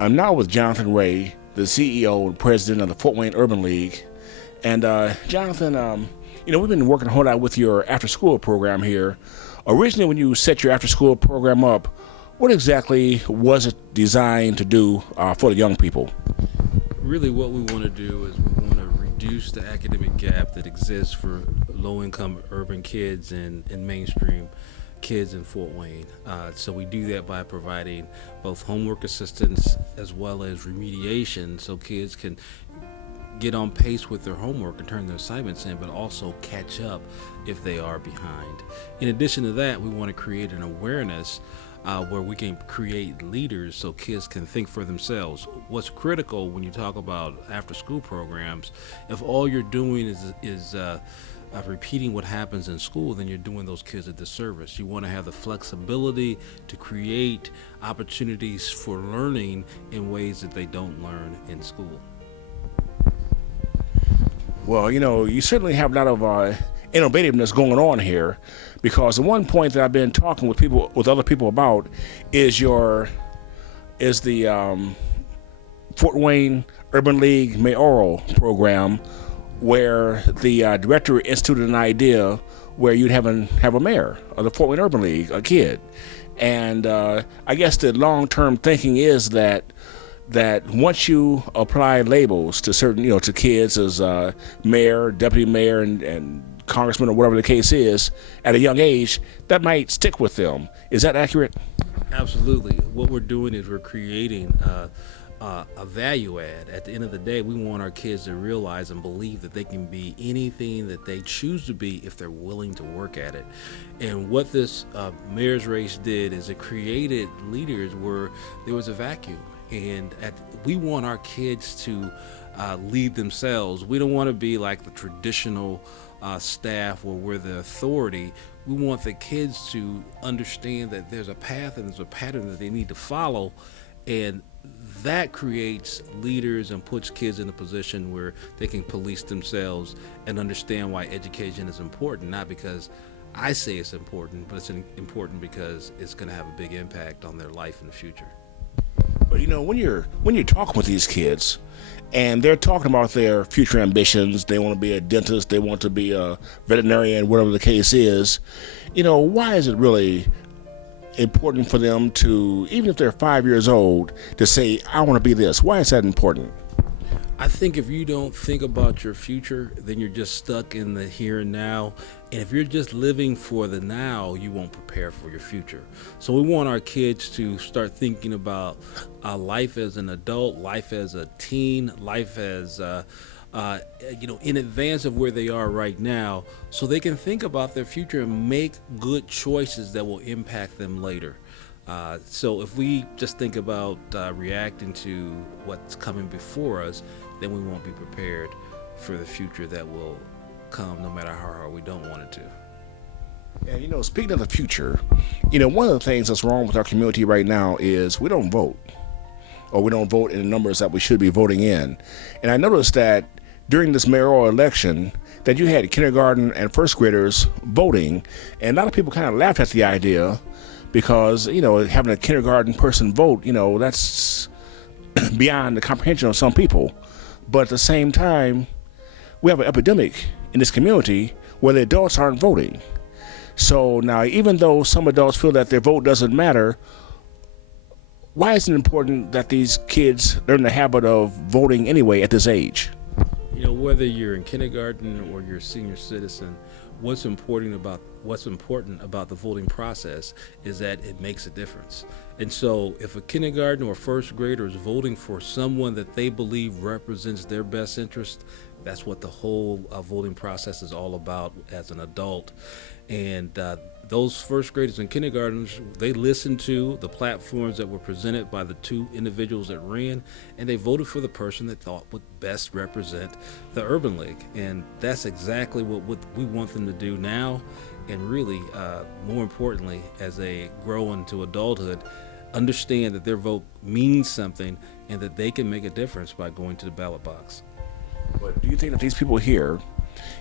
I'm now with Jonathan Ray, the CEO and president of the Fort Wayne Urban League. And Jonathan, we've been working a whole lot with your after-school program here. Originally, when you set your after-school program up, what exactly was it designed to do for the young people? Really what we want to do is we want to reduce the academic gap that exists for low-income urban kids and mainstream kids in Fort Wayne. So we do that by providing both homework assistance as well as remediation so kids can get on pace with their homework and turn their assignments in, but also catch up if they are behind. In addition to that, we want to create an awareness where we can create leaders so kids can think for themselves. What's critical when you talk about after-school programs, if all you're doing is repeating what happens in school, then you're doing those kids a disservice. You want to have the flexibility to create opportunities for learning in ways that they don't learn in school. Well, you certainly have a lot of innovativeness going on here, because the one point that I've been talking with other people about is the Fort Wayne Urban League Mayoral program, where the director instituted an idea where you'd have a mayor of the Fort Wayne Urban League, a kid. And I guess the long-term thinking is that once you apply labels to certain, to kids as mayor, deputy mayor, and congressman, or whatever the case is, at a young age, that might stick with them. Is that accurate? Absolutely. What we're doing is we're creating a value add. At the end of the day, we want our kids to realize and believe that they can be anything that they choose to be if they're willing to work at it. And what this mayor's race did is it created leaders where there was a vacuum. And we want our kids to lead themselves. We don't want to be like the traditional staff where we're the authority. We want the kids to understand that there's a path and there's a pattern that they need to follow, and that creates leaders and puts kids in a position where they can police themselves and understand why education is important, not because I say it's important, but it's important because it's going to have a big impact on their life in the future. But when you're talking with these kids, and they're talking about their future ambitions, they want to be a dentist, they want to be a veterinarian, whatever the case is, why is it really important for them to, even if they're 5 years old, to say, I want to be this? Why is that important? I think if you don't think about your future, then you're just stuck in the here and now. And if you're just living for the now, you won't prepare for your future. So we want our kids to start thinking about life as an adult, life as a teen, life as in advance of where they are right now, so they can think about their future and make good choices that will impact them later. So if we just think about reacting to what's coming before us, then we won't be prepared for the future that will come, no matter how hard we don't want it to. And speaking of the future, one of the things that's wrong with our community right now is we don't vote, or we don't vote in the numbers that we should be voting in. And I noticed that during this mayoral election, that you had kindergarten and first graders voting, and a lot of people kind of laughed at the idea, because having a kindergarten person vote, that's beyond the comprehension of some people. But at the same time, we have an epidemic in this community where the adults aren't voting. So now, even though some adults feel that their vote doesn't matter, why is it important that these kids learn the habit of voting anyway at this age? Whether you're in kindergarten or you're a senior citizen, what's important about the voting process is that it makes a difference. And so if a kindergarten or first grader is voting for someone that they believe represents their best interest, that's what the whole voting process is all about as an adult. And those first graders and kindergartners, they listened to the platforms that were presented by the two individuals that ran, and they voted for the person they thought would best represent the Urban League. And that's exactly what we want them to do now. And really, more importantly, as they grow into adulthood, understand that their vote means something and that they can make a difference by going to the ballot box. But do you think that these people here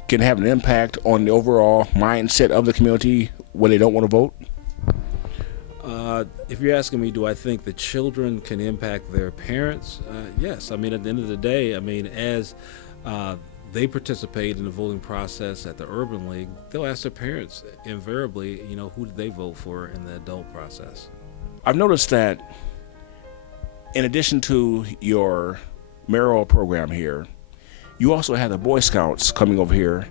can have an impact on the overall mindset of the community when they don't want to vote? If you're asking me, do I think the children can impact their parents? Yes. I mean, at the end of the day, I mean, as they participate in the voting process at the Urban League, they'll ask their parents invariably, who did they vote for in the adult process. I've noticed that in addition to your Mayoral program here, you also have the Boy Scouts coming over here,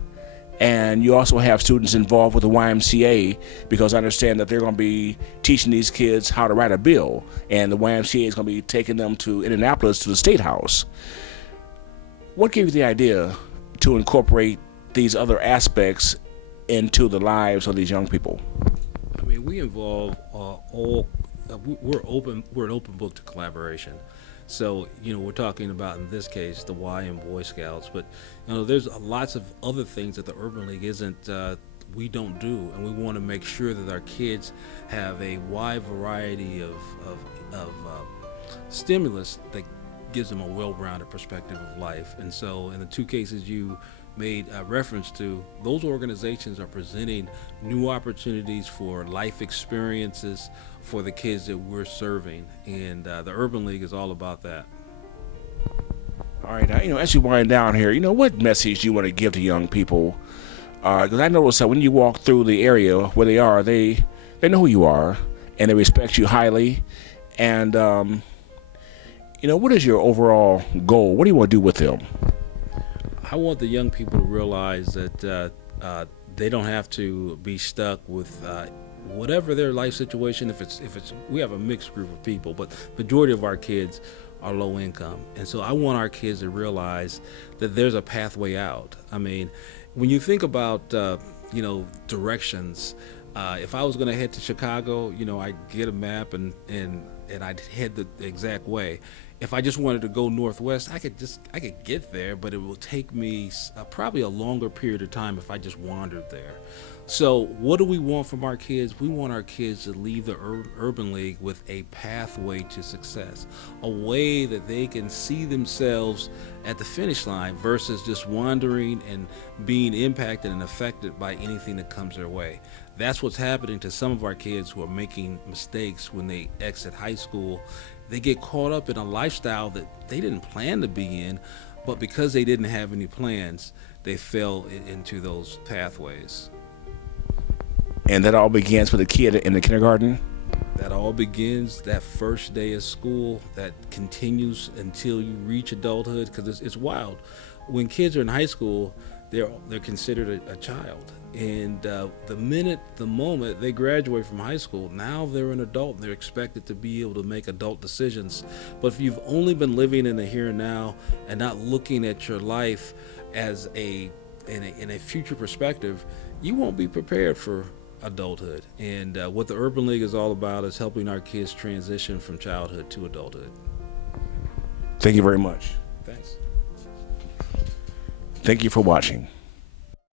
and you also have students involved with the YMCA, because I understand that they're going to be teaching these kids how to write a bill, and the YMCA is going to be taking them to Indianapolis to the State House. What gave you the idea to incorporate these other aspects into the lives of these young people? I mean, we involve all. We're open. We're an open book to collaboration. So, we're talking about, in this case, the Y and Boy Scouts, but, there's lots of other things that the Urban League we don't do, and we want to make sure that our kids have a wide variety of stimulus that gives them a well-rounded perspective of life. And so, in the two cases you made reference to, those organizations are presenting new opportunities for life experiences for the kids that we're serving, and the Urban League is all about that. All right, now, as you wind down here, what message do you want to give to young people? Because I noticed that when you walk through the area where they are, they know who you are, and they respect you highly. And, what is your overall goal? What do you want to do with them? I want the young people to realize that they don't have to be stuck with whatever their life situation. If it's we have a mixed group of people, but majority of our kids are low income, and so I want our kids to realize that there's a pathway out. I mean, when you think about directions, if I was going to head to Chicago, I get a map and I'd head the exact way. If I just wanted to go northwest, I could get there, but it will take me probably a longer period of time if I just wandered there. So what do we want from our kids? We want our kids to leave the Urban League with a pathway to success, a way that they can see themselves at the finish line versus just wandering and being impacted and affected by anything that comes their way. That's what's happening to some of our kids who are making mistakes when they exit high school. They get caught up in a lifestyle that they didn't plan to be in, but because they didn't have any plans, they fell into those pathways. And that all begins with a kid in the kindergarten? That all begins that first day of school, that continues until you reach adulthood, because it's wild. When kids are in high school, they're considered a child. And the moment they graduate from high school, now they're an adult. They're expected to be able to make adult decisions. But if you've only been living in the here and now and not looking at your life as in a future perspective, you won't be prepared for adulthood. And what the Urban League is all about is helping our kids transition from childhood to adulthood. Thank you very much. Thanks. Thank you for watching.